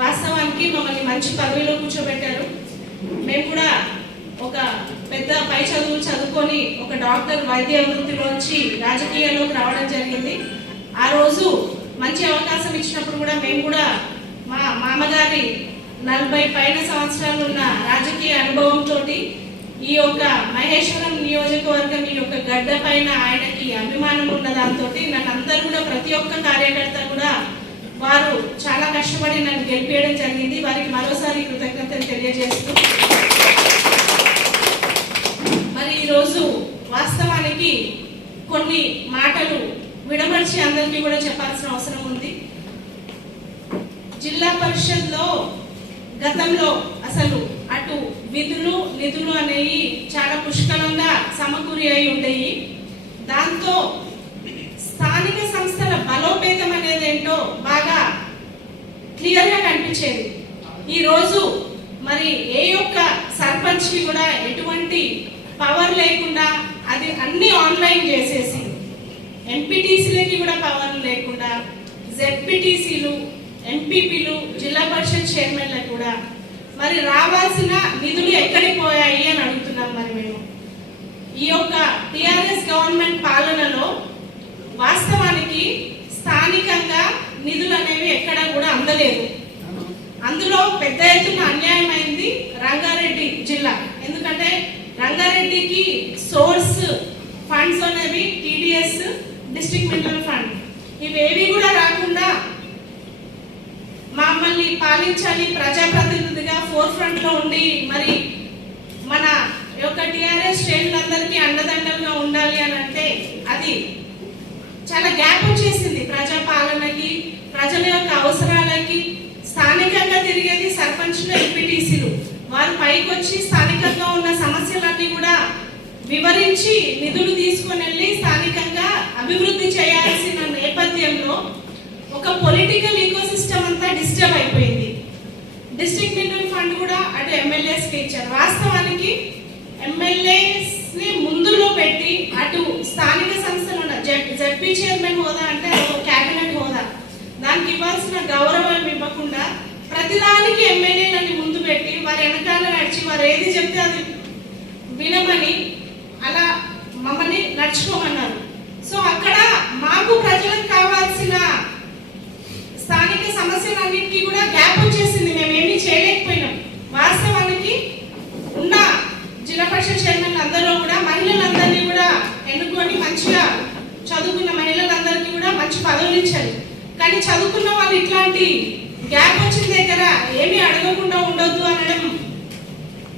వాస్తవానికి మమ్మల్ని మంచి పదవిలో కూర్చోబెట్టారు. మేము కూడా ఒక పెద్ద పై చదువులు చదువుకొని ఒక డాక్టర్ వైద్య వృత్తిలోంచి రాజకీయాల్లోకి రావడం జరిగింది. ఆ రోజు మంచి అవకాశం ఇచ్చినప్పుడు కూడా మేము కూడా మా మామగారి 40 పైన సంవత్సరాలు ఉన్న రాజకీయ అనుభవంతో ఈ యొక్క మహేశ్వరం నియోజకవర్గం ఈ యొక్క గడ్డ పైన ఆయనకి అభిమానం ఉన్న దాంతో నన్ను అందరూ కూడా ప్రతి ఒక్క కార్యకర్త కూడా వారు చాలా కష్టపడి నన్ను గెలిపేయడం జరిగింది. వారికి మరోసారి కృతజ్ఞతలు తెలియజేస్తూ మరి ఈరోజు వాస్తవానికి కొన్ని మాటలు విడమర్చి అందరికీ కూడా చెప్పాల్సిన అవసరం ఉంది. జిల్లా పరిషత్లో గతంలో అసలు అటు విధులు నిధులు అనేవి చాలా పుష్కలంగా సమకూరి అయి ఉండేవి. దాంతో స్థానిక సంస్థల బలోపేతం అనేది ఏంటో బాగా క్లియర్గా కనిపించేది. ఈరోజు మరి ఏ యొక్క సర్పంచ్కి కూడా ఎటువంటి పవర్ లేకుండా అది అన్ని ఆన్లైన్ చేసేసి, ఎంపీటీసీలకి కూడా పవర్ లేకుండా జెడ్పీటీసీలు, ఎంపీపీలు, జిల్లా పరిషత్ చైర్మన్లకు కూడా మరి రావాల్సిన నిధులు ఎక్కడికి పోయాయి అని అడుగుతున్నాం. మరి మేము ఈ యొక్క టిఆర్ఎస్ గవర్నమెంట్ పాలనలో వాస్తవానికి స్థానికంగా నిధులు అనేవి ఎక్కడ కూడా అందలేదు. అందులో పెద్ద ఎత్తున అన్యాయం అయింది రంగారెడ్డి జిల్లా. ఎందుకంటే రంగారెడ్డికి సోర్స్ ఫండ్స్ అనేవి టీడీఎస్, డిస్ట్రిక్ట్ మినరల్ ఫండ్, ఇవేవి కూడా రాకుండా మమ్మల్ని పాలించాలి ప్రజాప్రతినిధిగా ఫోర్ ఫ్రంట్ లో ఉండి మరి మన యొక్క టిఆర్ఎస్ శ్రేణులందరికీ అండదండలుగా ఉండాలి అని అంటే అది చాలా గ్యాప్ వచ్చేసింది. ప్రజా పాలనకి, ప్రజల యొక్క అవసరాలకి స్థానికంగా తిరిగేది సర్పంచ్లు, ఎంపీటీసీలు. వారు పైకి వచ్చి స్థానికంగా ఉన్న సమస్యలన్నీ కూడా వివరించి నిధులు తీసుకొని వెళ్ళి స్థానికంగా అభివృద్ధి చేయాల్సిన నేపథ్యంలో ఒక పొలిటికల్ ఈకోసిస్టమ్ అంతా డిస్టర్బ్ అయిపోయింది. డిస్ట్రిక్ట్ మినరల్ ఫండ్ కూడా అటు ఎమ్మెల్యేస్కి ఇచ్చారు. వాస్తవానికి ఎమ్మెల్యేస్ ని ముందులో పెట్టి అటు స్థానిక సంస్థలు ఉన్న జెడ్పీ చైర్మన్ హోదా అంటే ఒక క్యాబినెట్ హోదా, దానికి ఇవ్వాల్సిన గౌరవం ఇవ్వకుండా ప్రతిదానికి ఎమ్మెల్యేలని ముందు పెట్టి వారి వెనకాల నడిచి వారు ఏది చెప్తే అది వినమని అలా మమ్మల్ని నడుచుకోమన్నారు. సో అక్కడ మాకు ప్రజలకు కావాల్సిన స్థానిక సమస్యలన్నింటికీ కూడా గ్యాప్ వచ్చేసింది. మేమేమీ చేయలేకపోయినాం. వాస్తవానికి ఉన్న జిల్లా పరిషత్ చైర్మన్లు అందరూ కూడా మహిళలందరినీ కూడా ఎన్నుకొని మంచిగా చదువుకున్న మహిళలందరికీ కూడా మంచి పదవులు ఇచ్చారు. కానీ చదువుకున్న వాళ్ళు ఇట్లాంటి గ్యాప్ వచ్చిన దగ్గర ఏమీ అడగకుండా ఉండొద్దు అనడం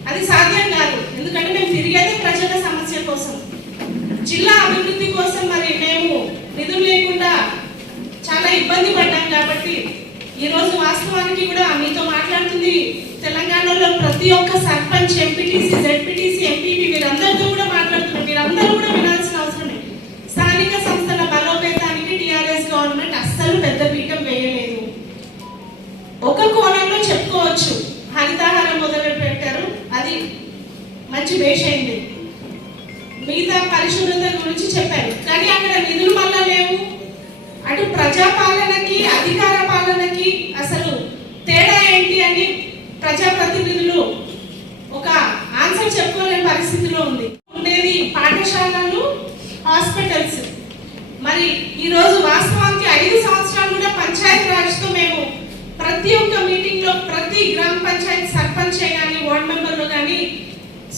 అది సాధ్యం కాదు. ఎందుకంటే మేము తిరిగేది ప్రజల సమస్య కోసం, జిల్లా అభివృద్ధి కోసం. మరి మేము నిధులు లేకుండా చాలా ఇబ్బంది పడ్డాం. కాబట్టి ఈరోజు వాస్తవానికి కూడా మీతో మాట్లాడుతుంది తెలంగాణలో ప్రతి ఒక్క సర్పంచ్, ఎంపీటీసీ, జెడ్పీటీసీ, ఎంపీపీ వీరందరితో కూడా మాట్లాడుతున్నారు. వీరందరూ కూడా వినాల్సిన అవసరమే. స్థానిక సంస్థల బలోపేతానికి టిఆర్ఎస్ గవర్నమెంట్ అస్సలు పెద్ద పీఠం వేయలేదు. ఒక కోణంలో చెప్పుకోవచ్చు, హరితహారం మొదలు పెట్టారు, అది మంచి బేస్ అయింది. మిగతా పరిశుభ్రత గురించి చెప్పారు, కానీ అక్కడ నిధులు మళ్ళా లేవు. అటు ప్రజాపాలనకి అధికార పాలనకి అసలు తేడా ఏంటి అని ప్రజాప్రతినిధులు ఒక ఆన్సర్ చెప్పుకోలేని పరిస్థితిలో ఉంది. ఉండేది పాఠశాలలు, హాస్పిటల్స్. మరి ఈరోజు వాస్తవానికి 5 సంవత్సరాలు కూడా పంచాయతీ రాజ్తో మేము ప్రతి ఒక్క మీటింగ్ లో ప్రతి గ్రామ పంచాయతీ సర్పంచ్ కానీ, వార్డ్ మెంబర్లు కానీ,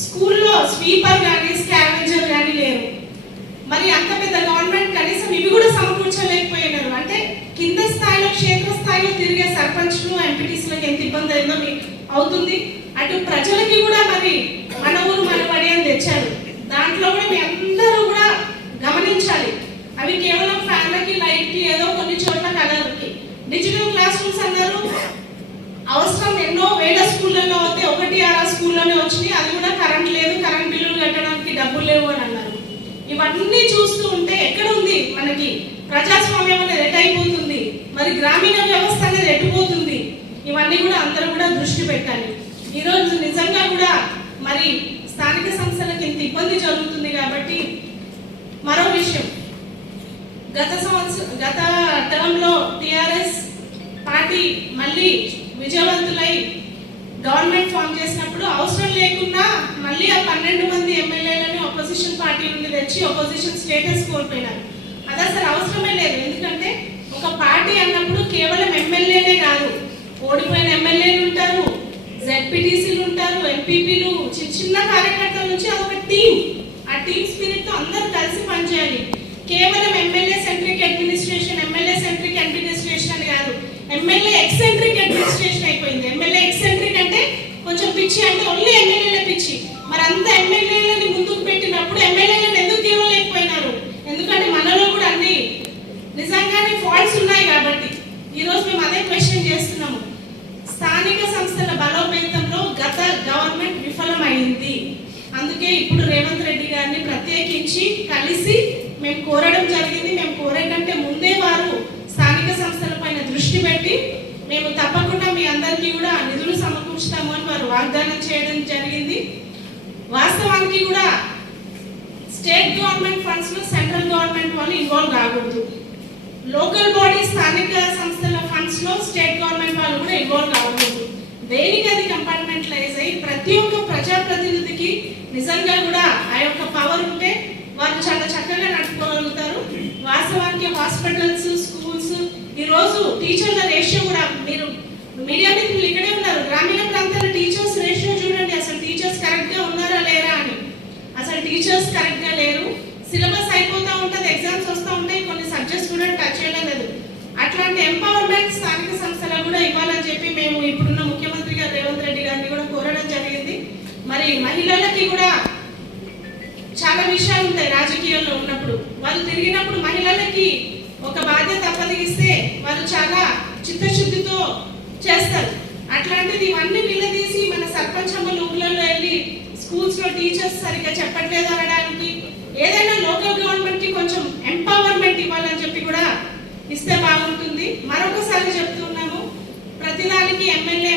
స్కూల్లో స్వీపర్ కానీ, స్కావెంజర్ కానీ లేరు. మరి అంత పెద్ద గవర్నమెంట్ కనీసం ఇవి కూడా సమకూర్చలేకపోయినారు. అంటే కింద స్థాయిలో, క్షేత్ర స్థాయిలో తిరిగే సర్పంచ్లు, ఎంపీటీసీలకు ఎంత ఇబ్బంది అయిందో అవుతుంది. అటు ప్రజలకి కూడా మరి మన ఊరు మన పడి అని తెచ్చారు. దాంట్లో కూడా మీ అందరూ కూడా గమనించాలి. అవి కేవలం ఫ్యాన్లకి, లైట్కి, ఏదో కొన్ని చోట్ల కలర్కి. డిజిటల్ క్లాస్ రూమ్స్ అన్నారు, అవసరం ఎన్నో వేల స్కూళ్ళలో అయితే 1-6 స్కూల్లోనే వచ్చినాయి. అది కూడా కరెంట్ లేదు, కరెంట్ బిల్లులు కట్టడానికి డబ్బులు లేవు అని అన్నారు. ఇవన్నీ చూస్తూ ఉంటే ఎక్కడ ఉంది మనకి ప్రజాస్వామ్యం అనేది ఎటైపోతుంది, మరి గ్రామీణ వ్యవస్థ అనేది ఎటుపోతుంది? ఇవన్నీ కూడా అందరూ కూడా దృష్టి పెట్టాలి. ఈరోజు నిజంగా కూడా మరి స్థానిక సంస్థలకు ఇంత ఇబ్బంది జరుగుతుంది. కాబట్టి మరో విషయం, గత టర్మ్ లో టిఆర్ఎస్ పార్టీ మళ్ళీ విజయవంతులై గవర్నమెంట్ ఫామ్ చేసినప్పుడు అవసరం లేకుండా మళ్ళీ ఆ 12 మంది ఎమ్మెల్యేలని అపోజిషన్ పార్టీ నుండి తెచ్చి అపోజిషన్ స్టేటస్ కోల్పోయినారు. అది అసలు అవసరమే లేదు. ఎందుకంటే ఒక పార్టీ అన్నప్పుడు కేవలం ఎమ్మెల్యేనే కాదు, ఓడిపోయిన ఎమ్మెల్యేలు ఉంటారు, జెడ్పీటీసీలు ఉంటారు, ఎంపీపీలు, చిన్న కార్యకర్తల నుంచి అదొక టీం. ఆ టీమ్ స్పిరిట్ తో అందరూ కలిసి పనిచేయాలి. కేవలం ఎమ్మెల్యే సెంట్రిక్ అడ్మినిస్ట్రేషన్ అని కాదు, ఎమ్మెల్యే ఎక్సెంట్రిక్ అడ్మినిస్ట్రేషన్ అయిపోయింది. ఎమ్మెల్యే ఎక్సెంట్రిక్ అంటే కొంచెం పిచ్చి, అంటే ఓన్లీ ఎమ్మెల్యేల పిచ్చి. మరి అంత ఎమ్మెల్యేలని ముందుకు పెట్టినప్పుడు ఎమ్మెల్యేలను ఎందుకు గెలవలేకపోయినారు? ఎందుకంటే మనలో కూడా అన్ని నిజంగానే ఫాల్ట్స్ ఉన్నాయి కాబట్టి ఈరోజు మేము అదే క్వశ్చన్ చేస్తున్నాము. స్థానిక సంస్థల బలోపేతంలో గత గవర్నమెంట్ విఫలమైంది. అందుకే ఇప్పుడు రేవంత్ రెడ్డి గారిని ప్రత్యేకించి కలిసి మేము కోరడం జరిగింది. మేము కోరే కంటే ముందే వారు స్థానిక సంస్థల పైన దృష్టి పెట్టి మేము తప్పకుండా మీ అందరికీ కూడా నిధులు సమకూర్చుతాము అని వారు వాగ్దానం చేయడం జరిగింది. వాస్తవానికి కూడా స్టేట్ గవర్నమెంట్ ఫండ్స్ లో సెంట్రల్ గవర్నమెంట్ వాళ్ళు ఇన్వాల్వ్ కాకూడదు. లోకల్ బాడీ స్థానిక సంస్థల ఫండ్స్ లో స్టేట్ గవర్నమెంట్ వాళ్ళు కూడా ఇన్వాల్వ్ కాకూడదు. దేనికి అది కంపార్ట్మెంటలైజ్ అయ్యి ప్రతి ఒక్క ప్రజాప్రతినిధికి నిజంగా కూడా ఆ యొక్క పవర్ ఉంటే వాళ్ళు చాలా చక్కగా నడుపుకోగలుగుతారు. వాస్తవానికి హాస్పిటల్స్, స్కూల్స్, ఈ రోజు టీచర్ల రేషియో కూడా మీరు మీడియా మిత్రులు ఇక్కడే ఉన్నారు, గ్రామీణ ప్రాంతాల టీచర్స్ రేషియో చూడండి. అసలు టీచర్స్ కరెక్ట్ గా ఉన్నారా లేరా అని. అసలు టీచర్స్ కరెక్ట్ గా లేరు. సిలబస్ అయిపోతా ఉంటుంది, ఎగ్జామ్స్ వస్తూ ఉంటాయి, కొన్ని సబ్జెక్ట్స్ కూడా టచ్ చేయలేదు. అట్లాంటి ఎంపవర్మెంట్ స్థానిక సంస్థలకు కూడా ఇవ్వాలని చెప్పి మేము ఇప్పుడున్న ముఖ్యమంత్రి గారు రేవంత్ రెడ్డి గారిని కూడా కోరడం జరిగింది. మరి మహిళలకి కూడా చాలా విషయాలు ఉంటాయి రాజకీయాల్లో ఉన్నప్పుడు. వాళ్ళు తిరిగినప్పుడు మహిళలకి ఒక బాధ్యత అప్పగిస్తే వాళ్ళు చాలా చిత్తశుద్ధితో చేస్తారు. అట్లాంటిది ఇవన్నీ నిలదీసి మన సర్పంచ్ అమ్మలు ఊళ్ళల్లో వెళ్ళి స్కూల్స్ లో టీచర్స్ సరిగ్గా చెప్పట్లేదు అనడానికి, ఏదైనా లోకల్ గవర్నమెంట్ కి కొంచెం ఎంపవర్మెంట్ ఇవ్వాలని చెప్పి కూడా ఇస్తే బాగుంటుంది. మరొకసారి చెప్తున్నాము, ప్రతిదానికి ఎమ్మెల్యే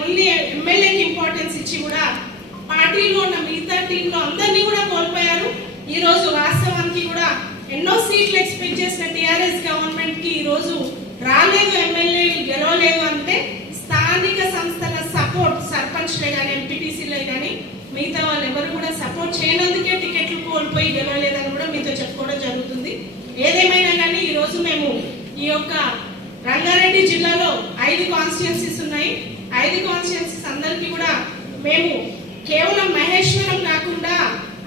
ఓన్లీ ఎమ్మెల్యేకి ఇంపార్టెన్స్ ఇచ్చి కూడా పార్టీలో ఉన్న మిగతా టీంలో అందరినీ కూడా కోల్పోయారు. ఈ రోజు వాస్తవానికి కూడా ఎన్నో సీట్లు ఎక్స్పెక్ట్ చేసిన టీఆర్ఎస్ గవర్నమెంట్ కి ఈ రోజు రాలేదు, ఎమ్మెల్యేలు గెలవలేదు అంటే స్థానిక సంస్థల సపోర్ట్, సర్పంచ్లే కానీ ఎంపీటీసీలే కానీ మిగతా వాళ్ళు ఎవరు కూడా సపోర్ట్ చేయనందుకే టికెట్లు కోల్పోయి గెలవలేదని కూడా మీతో చెప్పుకోవడం జరుగుతుంది. ఏదేమైనా కానీ ఈ రోజు మేము ఈ యొక్క రంగారెడ్డి జిల్లాలో 5 కాన్స్టిట్యున్సీస్ ఉన్నాయి. 5 కాన్స్టిట్యున్సీస్ అందరికీ కూడా మేము కేవలం మహేశ్వరం కాకుండా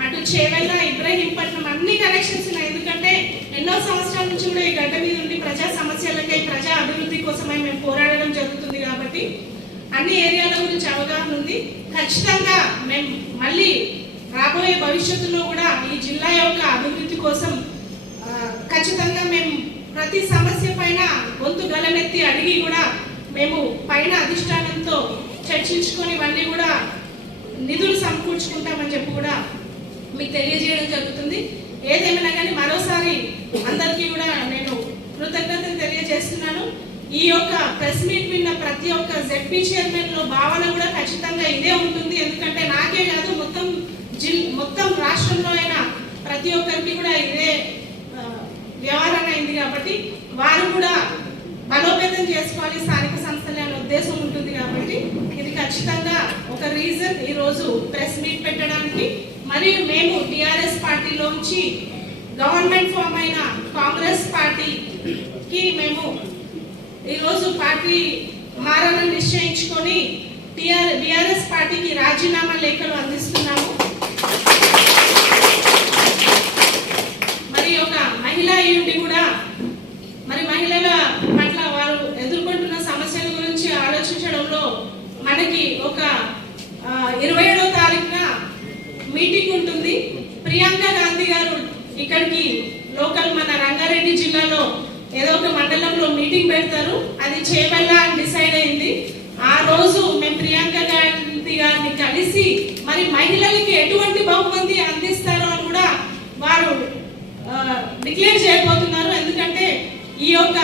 అటు చేవెళ్ళ, ఇబ్రహీంపట్నం అన్ని కనెక్షన్స్ ఉన్నాయి. ఎందుకంటే ఎన్నో సంవత్సరాల నుంచి కూడా ఈ గడ్డ మీద ఉండి ప్రజా సమస్యలకై, ప్రజా అభివృద్ధి కోసమై మేము పోరాడడం జరుగుతుంది కాబట్టి అన్ని ఏరియాల గురించి అవగాహన ఉంది. ఖచ్చితంగా మేము మళ్ళీ రాబోయే భవిష్యత్తులో కూడా ఈ జిల్లా యొక్క అభివృద్ధి కోసం ఖచ్చితంగా మేము ప్రతి సమస్య పైన గొంతు గలమెత్తి అడిగి కూడా మేము పైన అధిష్టానంతో చర్చించుకొని ఇవన్నీ కూడా నిధులు సమకూర్చుకుంటామని చెప్పి కూడా మీకు తెలియజేయడం జరుగుతుంది. ఏదేమైనా కానీ మరోసారి అందరికీ కూడా నేను కృతజ్ఞతలు తెలియజేస్తున్నాను. ఈ యొక్క ప్రెస్ మీట్ విన్న ప్రతి ఒక్క జెడ్పీ చైర్మన్ లో భావన కూడా ఖచ్చితంగా ఇదే ఉంటుంది. ఎందుకంటే నాకే కాదు, మొత్తం రాష్ట్రంలో అయినా ప్రతి ఒక్కరికి కూడా ఇదే వ్యవహారం అయింది కాబట్టి వారు కూడా బలోపేతం చేసుకోవాలి స్థానిక సంస్థలే అనే ఉద్దేశం ఉంటుంది. కాబట్టి ఇది ఖచ్చితంగా ఒక రీజన్ ఈ రోజు ప్రెస్ మీట్ పెట్టడానికి. మరియు మేము టిఆర్ఎస్ పార్టీలోంచి గవర్నమెంట్ ఫామ్ అయిన కాంగ్రెస్ పార్టీకి మేము ఈరోజు పార్టీ మారాలని నిశ్చయించుకొని టిఆర్ఎస్ పార్టీకి రాజీనామా లేఖలు అందిస్తున్నాము. మరి ఒక మహిళా యూనిట్ కూడా మరి మహిళల పట్ల వారు ఎదుర్కొంటున్న సమస్యల గురించి ఆలోచించడంలో మనకి ఒక 27వ తారీఖున మీటింగ్ ఉంటుంది. ప్రియాంక గాంధీ గారు ఇక్కడికి లోకల్ మన రంగారెడ్డి జిల్లాలో ఏదో ఒక మండలంలో మీటింగ్ పెడతారు. అది చేవెళ్ళ అని డిసైడ్ అయింది. ఆ రోజు మేము ప్రియాంక గాంధీ గారిని కలిసి మరి మహిళలకి ఎటువంటి బహుమతి అందిస్తారో అని కూడా వారు డిక్లేర్ చేయబోతున్నారు. ఎందుకంటే ఈ యొక్క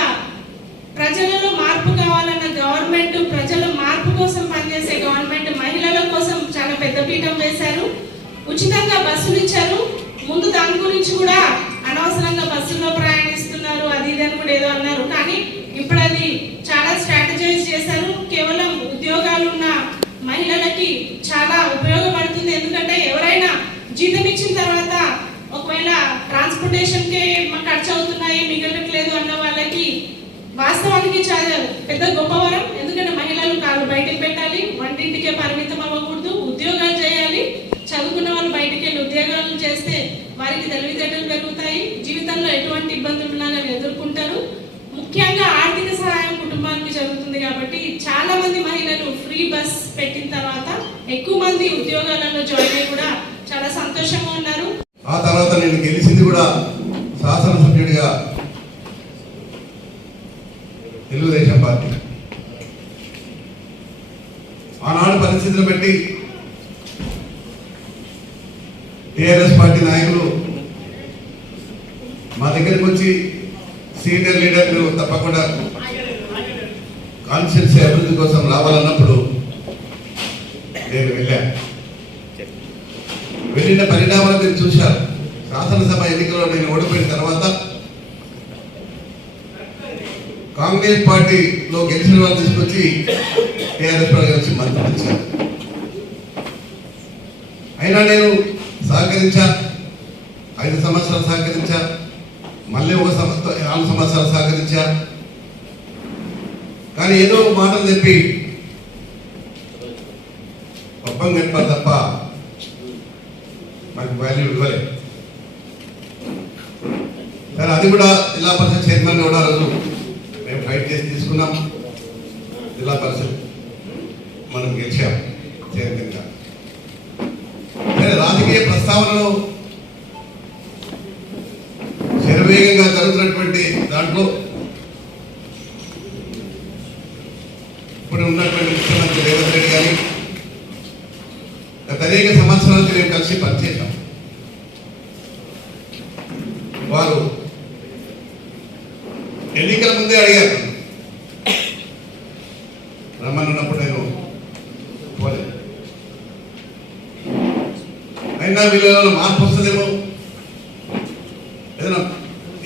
ప్రజలలో మార్పు కావాలన్న గవర్నమెంట్, ప్రజల మార్పు కోసం పనిచేసే గవర్నమెంట్ మహిళల కోసం చాలా పెద్ద పీఠం వేశారు. ఉచితంగా బస్సులు ఇచ్చారు. ముందు దాని గురించి కూడా అనవసరంగా బస్సుల్లో ప్రయాణిస్తున్నారు అది ఇది అని కూడా ఏదో అన్నారు. కానీ ఇప్పుడు అది చాలా స్ట్రాటజైజ్ చేశారు. కేవలం తర్వాత ఒకవేళ ట్రాన్స్పోర్టేషన్కే మాకు ఖర్చు అవుతున్నాయి మిగలట్లేదు అన్న వాళ్ళకి వాస్తవానికి చాలా పెద్ద గొప్పవరం. ఎందుకంటే మహిళలు కాళ్ళు బయటకు పెట్టాలి, వంటింటికే పరిమితం అవ్వకూడదు, ఉద్యోగాలు చేయాలి. చదువుకున్న వాళ్ళు బయటికి వెళ్ళి ఉద్యోగాలు చేస్తే వారికి తెలివితేటలు పెరుగుతాయి, జీవితంలో ఎటువంటి ఇబ్బందులు ఉన్నా ఎదుర్కొంటారు. ముఖ్యంగా ఆర్థిక సహాయం కుటుంబానికి జరుగుతుంది కాబట్టి చాలా మంది మహిళలు ఫ్రీ బస్ పెట్టిన తర్వాత ఎక్కువ మంది ఉద్యోగాలలో జాయిన్ అయ్యి కూడా చాలా సంతోషంగా ఉన్నారు. ఆ తర్వాత నేను గెలిచింది కూడా శాసనసభ్యుడిగా తెలుగుదేశం పార్టీ. ఆనాడు పరిస్థితులు బట్టి టీఆర్ఎస్ పార్టీ నాయకులు మా దగ్గరికి వచ్చి సీనియర్ లీడర్లు తప్పకుండా కాన్స్టిట్యూన్సీ అభివృద్ధి కోసం రావాలన్నప్పుడు నేను వెళ్ళిన పరిణామాలు మీరు చూశారు. శాసనసభ ఎన్నికల్లో నేను ఓడిపోయిన తర్వాత కాంగ్రెస్ పార్టీలో గెలిచిన వాళ్ళు తీసుకొచ్చి టీఆర్ఎస్ పార్టీ వచ్చి మంత్రులు ఇచ్చారు. అయినా నేను సహకరించా, 5 సంవత్సరాలు సహకరించా, మళ్ళీ 4 సంవత్సరాలు సహకరించా. కానీ ఏదో మాటలు చెప్పి పబ్బం గడిపారు తప్ప నాకు వాల్యూ ఇవ్వలేదు. కానీ అది కూడా జిల్లా పరిషత్ చైర్మన్ కూడా రోజు మేము ఫైట్ చేసి తీసుకున్నాం. జిల్లా పరిషత్ మనం గెలిచాం చైర్మన్గా. కానీ రాజకీయ ప్రస్తావనలో శరవేగంగా జరుగుతున్నటువంటి దాంట్లో ఇప్పుడు ఉన్నటువంటి ముఖ్యమంత్రి రేవంత్ రెడ్డి గారి గత అనేక సంవత్సరాల నుంచి మేము కలిసి పనిచేసాం. వారు ఎన్నికల ముందే అడిగారు, రమ్మన్నప్పుడు నేను పోలేదు. అయినా వీళ్ళలో మార్పు వస్తుందేమో, ఏదైనా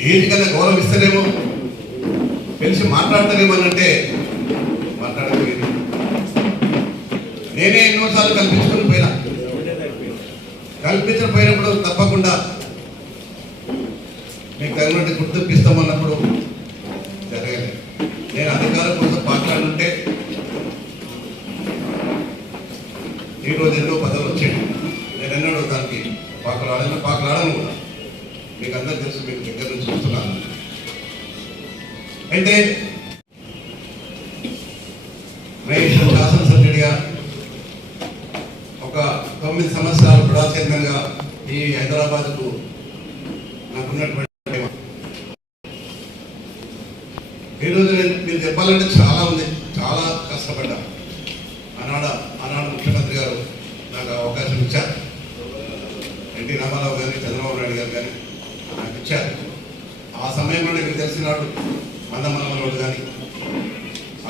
ఏది కన్నా గౌరవిస్తారేమో, తెలిసి మాట్లాడతారేమో అంటే మాట్లాడగలిగింది. నేనే ఎన్నోసార్లు కల్పించుకొని పోయినప్పుడు తప్పకుండా మీకు తగినట్టు గుర్తింపు ఇస్తామన్నప్పుడు జరగలేదు. నేను అధికారం కోసం మాట్లాడుంటే ఈరోజు ఎన్నో పదవులు వచ్చాయి. నేను ఎన్నడూ దానికి పాకలాడను కూడా. మీకు అందరూ తెలుసు, మీకు దగ్గర నుంచి చూస్తున్నాను. అయితే మహేష్ శాసనసభ్యుడిగా ఒక 9 సంవత్సరాలు కూడా చైర్మన్గా ఈ హైదరాబాద్కు నాకున్నటువంటి ఈరోజు మీరు చెప్పాలంటే చాలా ఉంది. చాలా కష్టపడ్డా. ఆనాడు ముఖ్యమంత్రి గారు నాకు అవకాశం ఇచ్చారు. ఎన్టీ రామారావు గారు, చంద్రబాబు నాయుడు గారు కానీ నాకు ఇచ్చారు. ఆ సమయంలో మీకు తెలిసినాడు మందమనమలోడు కానీ,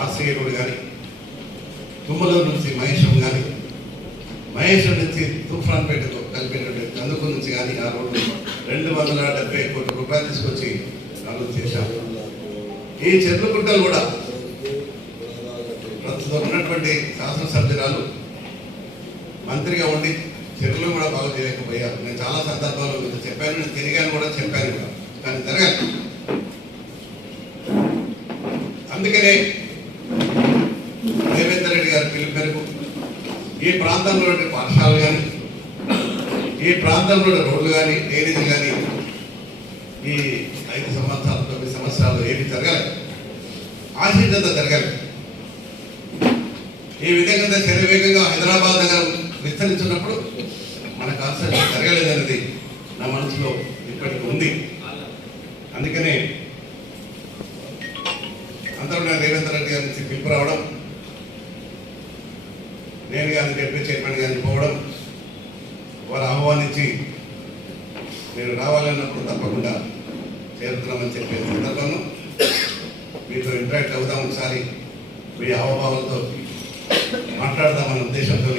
ఆర్సీఏ రోడ్డు కానీ, తుమ్మలూరు నుంచి మహేశ్వరం కానీ, మహేశ్వరం నుంచి తూఫాన్పేటకు కలిపేటువంటి కందుకు నుంచి కానీ ఆ రోడ్డు 270 కోట్ల రూపాయలు తీసుకొచ్చి అభివృద్ధి చేశారు. ఈ చెట్లగుట్టలు కూడా ప్రస్తుతం ఉన్నటువంటి శాసనసభ్యురాలు మంత్రిగా ఉండి చెట్లు కూడా బాగా చేయలేకపోయారు. నేను చాలా సందర్భాల్లో చెప్పాను, నేను తిరిగాను కూడా, చెప్పాను కూడా, కానీ జరగాలి. అందుకనే రేవంత్ రెడ్డి గారి పిలుపు మేరకు ఈ ప్రాంతంలో పాఠశాలలు కానీ, ఈ ప్రాంతంలో రోడ్లు కానీ, డ్రైనేజీలు కానీ ఈ 5 సంవత్సరాలు 9 సంవత్సరాలు ఏమి జరగాలి, ఆశించంత జరగాలి. ఈ విధంగా శరవేగంగా హైదరాబాద్ నగరం విస్తరించినప్పుడు మన కాన్సెప్ట్ జరగలేదనేది నా మనసులో ఇప్పటికీ ఉంది. అందుకనే అందరూ రేవంత్ రెడ్డి గారి నుంచి పిలుపు రావడం, నేను కానీ డిప్యూటీ చైర్మన్ గారిని పోవడం, వారు ఆహ్వానించి మీరు రావాలన్నప్పుడు తప్పకుండా చేరుతున్నామని చెప్పే సందర్భంలో మీతో ఇంటరాక్ట్ అవుదాం, ఒకసారి మీ హావభావాలతో మాట్లాడదామన్న ఉద్దేశంతో